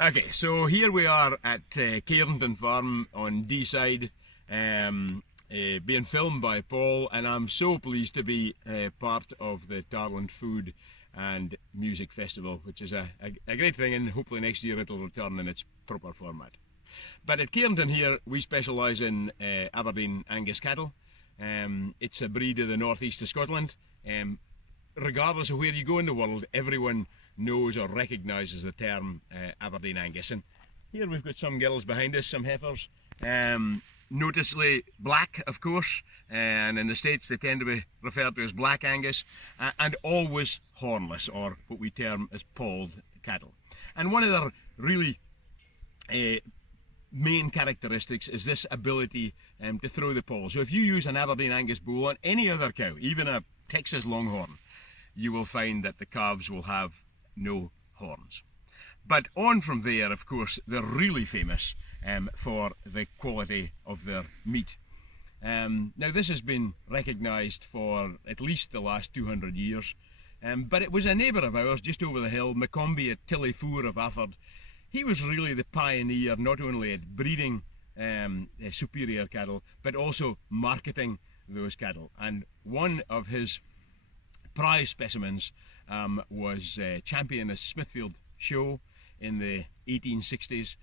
Okay, so here we are at Cairnton Farm on Deeside, being filmed by Paul, and I'm so pleased to be part of the Tarland Food and Music Festival, which is a great thing, and hopefully next year it'll return in its proper format. But at Cairnton here, we specialise in Aberdeen Angus cattle. It's a breed of the northeast of Scotland. Regardless of where you go in the world, everyone knows or recognises the term Aberdeen Angus. And here we've got some girls behind us, some heifers, noticeably black, of course, and in the States they tend to be referred to as Black Angus, and always hornless, or what we term as polled cattle. And one of their really main characteristics is this ability to throw the poll. So if you use an Aberdeen Angus bull on any other cow, even a Texas Longhorn, you will find that the calves will have no horns. But on from there, of course, they're really famous for the quality of their meat. Now this has been recognised for at least the last 200 years, but it was a neighbour of ours just over the hill, McCombie at Tillyfour of Afford. He was really the pioneer not only at breeding superior cattle, but also marketing those cattle. And one of his prize specimens was champion at Smithfield Show in the 1860s.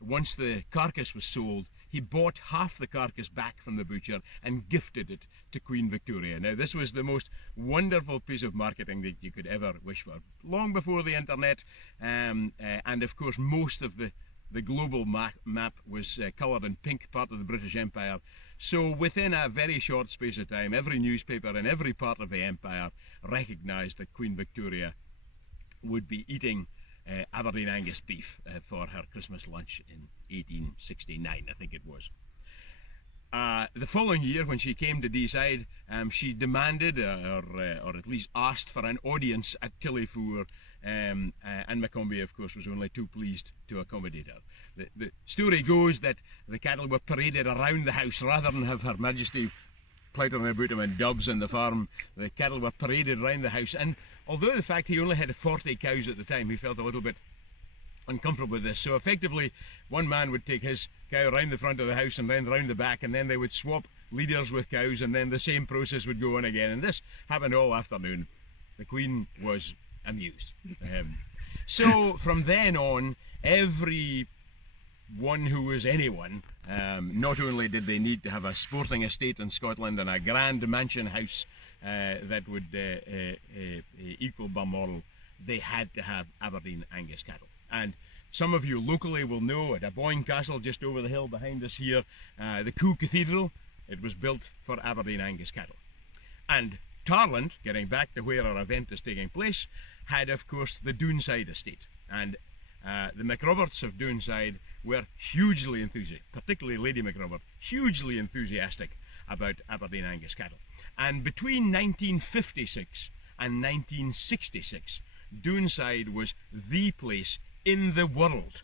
Once the carcass was sold, he bought half the carcass back from the butcher and gifted it to Queen Victoria. Now this was the most wonderful piece of marketing that you could ever wish for, long before the internet, and of course most of the global map was coloured in pink, part of the British Empire. So within a very short space of time, every newspaper in every part of the empire recognised that Queen Victoria would be eating Aberdeen Angus beef for her Christmas lunch in 1869, I think it was. The following year, when she came to Deeside, she demanded, or at least asked for an audience at Tillyfour, and McCombie, of course, was only too pleased to accommodate her. The story goes that the cattle were paraded around the house rather than have Her Majesty cloutering about them in dubs on the farm. The cattle were paraded around the house, and although the fact he only had 40 cows at the time, he felt a little bit uncomfortable with this. So effectively, one man would take his cow around the front of the house and then round the back, and then they would swap leaders with cows, and then the same process would go on again. And this happened all afternoon. The Queen was amused. So from then on, every one who was anyone, not only did they need to have a sporting estate in Scotland and a grand mansion house that would equal Balmoral, they had to have Aberdeen Angus cattle. And some of you locally will know at Aboyne Castle, just over the hill behind us here, the Coo Cathedral, it was built for Aberdeen Angus cattle. And Tarland, getting back to where our event is taking place, had of course the Doonside estate. And the McRoberts of Doonside were hugely enthusiastic, particularly Lady McRobert, hugely enthusiastic about Aberdeen Angus cattle. And between 1956 and 1966, Doonside was the place in the world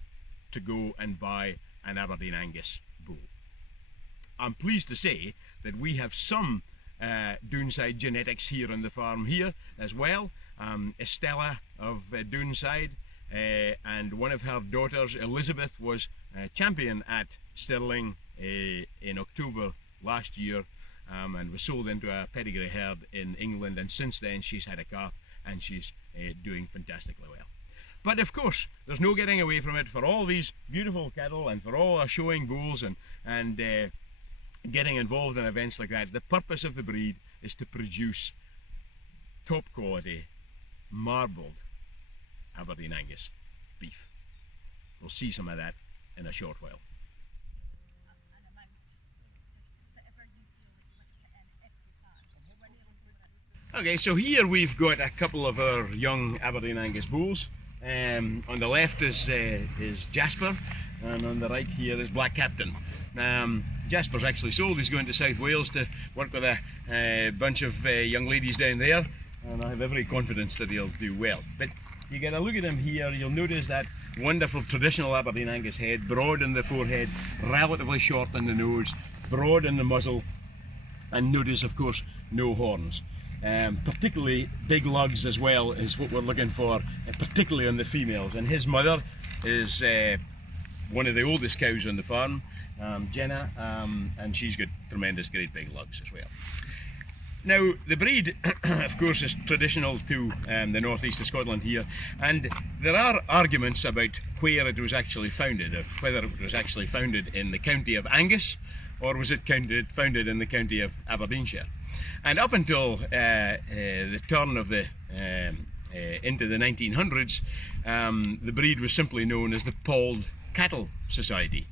to go and buy an Aberdeen Angus bull. I'm pleased to say that we have some Doonside genetics here on the farm here as well. Estella of Doonside, and one of her daughters, Elizabeth, was champion at Stirling in October last year, and was sold into a pedigree herd in England, and since then she's had a calf and she's doing fantastically well. But of course, there's no getting away from it. For all these beautiful cattle and for all our showing bulls and getting involved in events like that, the purpose of the breed is to produce top quality, marbled Aberdeen Angus beef. We'll see some of that in a short while. Okay, so here we've got a couple of our young Aberdeen Angus bulls. On the left is Jasper, and on the right here is Black Captain. Jasper's actually sold. He's going to South Wales to work with a bunch of young ladies down there, and I have every confidence that he'll do well. But you get a look at him here, you'll notice that wonderful traditional Aberdeen Angus head, broad in the forehead, relatively short in the nose, broad in the muzzle, and notice of course no horns. particularly big lugs as well is what we're looking for, particularly on the females. And his mother is one of the oldest cows on the farm, Jenna, and she's got tremendous great big lugs as well. Now the breed of course is traditional to the northeast of Scotland here, and there are arguments about where it was actually founded, of whether it was actually founded in the county of Angus or was it founded in the county of Aberdeenshire. And up until the turn of the into the 1900s, the breed was simply known as the Polled Cattle Society.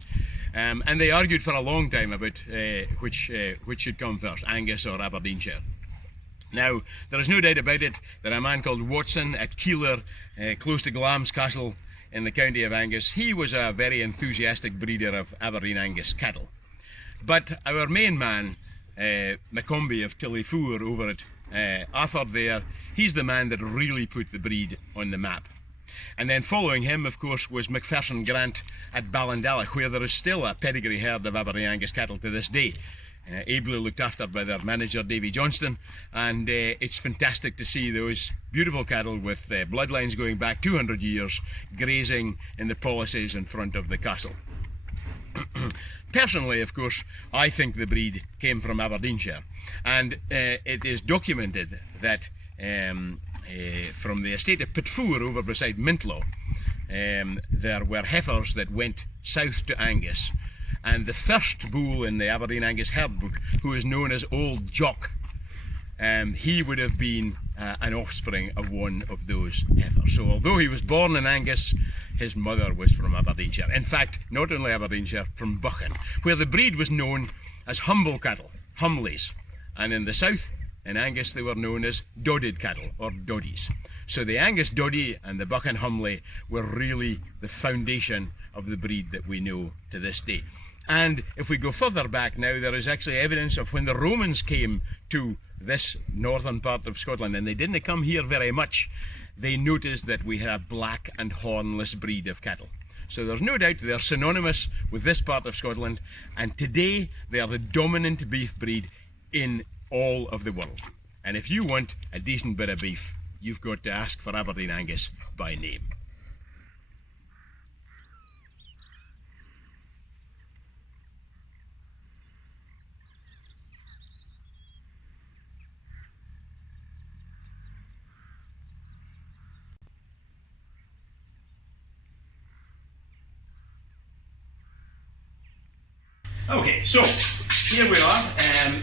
And they argued for a long time about which should come first, Angus or Aberdeenshire. Now, there is no doubt about it that a man called Watson at Keeler, close to Glamis Castle in the county of Angus, he was a very enthusiastic breeder of Aberdeen Angus cattle. But our main man, Maccombie of Tillyfour over at Afford there, he's the man that really put the breed on the map. And then following him, of course, was Macpherson Grant at Ballindalloch, where there is still a pedigree herd of Aberdeen Angus cattle to this day. Ably looked after by their manager, Davy Johnston, and it's fantastic to see those beautiful cattle with bloodlines going back 200 years grazing in the policies in front of the castle. Personally, of course, I think the breed came from Aberdeenshire, and it is documented that from the estate of Pitfour over beside Mintlaw, there were heifers that went south to Angus, and the first bull in the Aberdeen Angus herd book, who is known as Old Jock, he would have been an offspring of one of those heifers. So although he was born in Angus, his mother was from Aberdeenshire. In fact, not only Aberdeenshire, from Buchan, where the breed was known as humble cattle, humleys, and in the south, in Angus, they were known as dodded cattle, or doddies. So the Angus Doddy and the Buchan Humley were really the foundation of the breed that we know to this day. And if we go further back now, there is actually evidence of when the Romans came to this northern part of Scotland, and they didn't come here very much, they noticed that we had a black and hornless breed of cattle. So there's no doubt they're synonymous with this part of Scotland, and today they are the dominant beef breed in all of the world. And if you want a decent bit of beef, you've got to ask for Aberdeen Angus by name. Okay, so here we are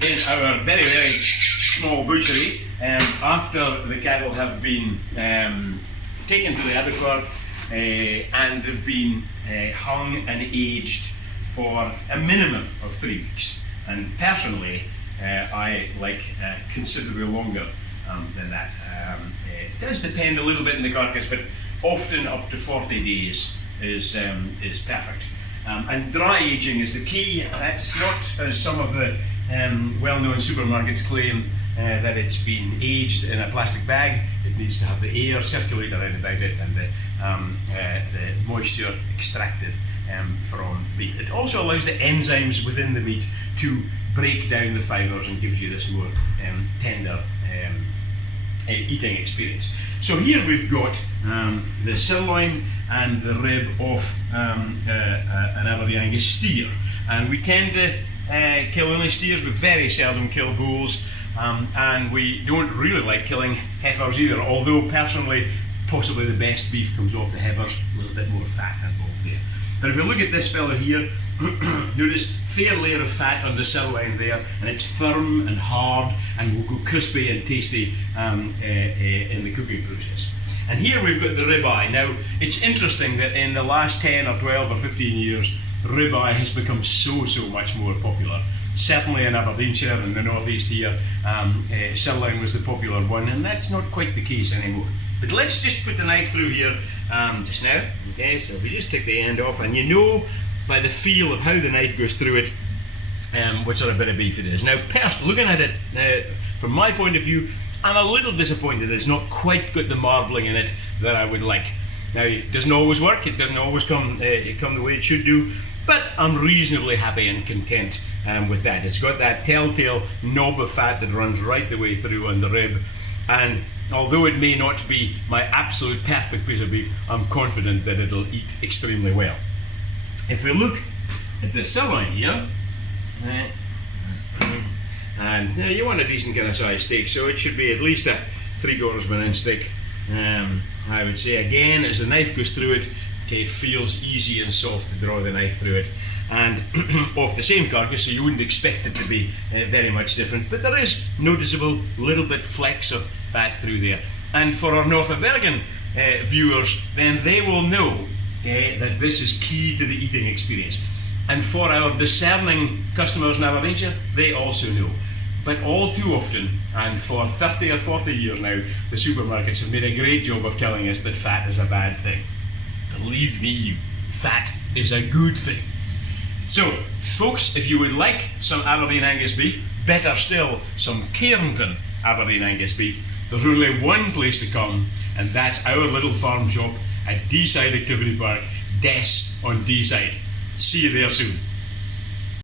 in our very, very small butchery after the cattle have been taken to the abattoir and have been hung and aged for a minimum of 3 weeks. And personally, I like considerably longer than that. It does depend a little bit on the carcass, but often up to 40 days is perfect. And dry aging is the key. That's not, as some of the well-known supermarkets claim, that it's been aged in a plastic bag. It needs to have the air circulate around about it and the moisture extracted from meat. It also allows the enzymes within the meat to break down the fibres and gives you this more tender eating experience. So here we've got the sirloin and the rib of an Aberdeen Angus steer, and we tend to kill only steers, but very seldom kill bulls, and we don't really like killing heifers either, although personally possibly the best beef comes off the heifers, a little bit more fat involved there. But if you look at this fella here, notice fair layer of fat on the sirloin there, and it's firm and hard and will go crispy and tasty in the cooking process. And here we've got the ribeye. Now, it's interesting that in the last 10 or 12 or 15 years, ribeye has become so much more popular. Certainly in Aberdeenshire and the northeast here, sirloin was the popular one, and that's not quite the case anymore. But let's just put the knife through here just now. Okay, so we just take the end off, and you know by the feel of how the knife goes through it what sort of bit of beef it is. Now, looking at it from my point of view, I'm a little disappointed it's not quite got the marbling in it that I would like. Now, it doesn't always work, it doesn't always come the way it should do, but I'm reasonably happy and content with that. It's got that telltale knob of fat that runs right the way through on the rib, and although it may not be my absolute perfect piece of beef, I'm confident that it'll eat extremely well. If we look at the sirloin here, and you want a decent kind of size steak, so it should be at least a 3/4 of an inch thick. I would say again, as the knife goes through it, okay, it feels easy and soft to draw the knife through it, and off the same carcass, so you wouldn't expect it to be very much different, but there is noticeable little bit flecks of fat through there. And for our North American viewers, then they will know that this is key to the eating experience. And for our discerning customers in Aberdeenshire, they also know. But all too often, and for 30 or 40 years now, the supermarkets have made a great job of telling us that fat is a bad thing. Believe me, fat is a good thing. So, folks, if you would like some Aberdeen Angus beef, better still, some Cairnton Aberdeen Angus beef, there's only one place to come, and that's our little farm shop at Deeside Activity Park, Des on Deeside. See you there soon.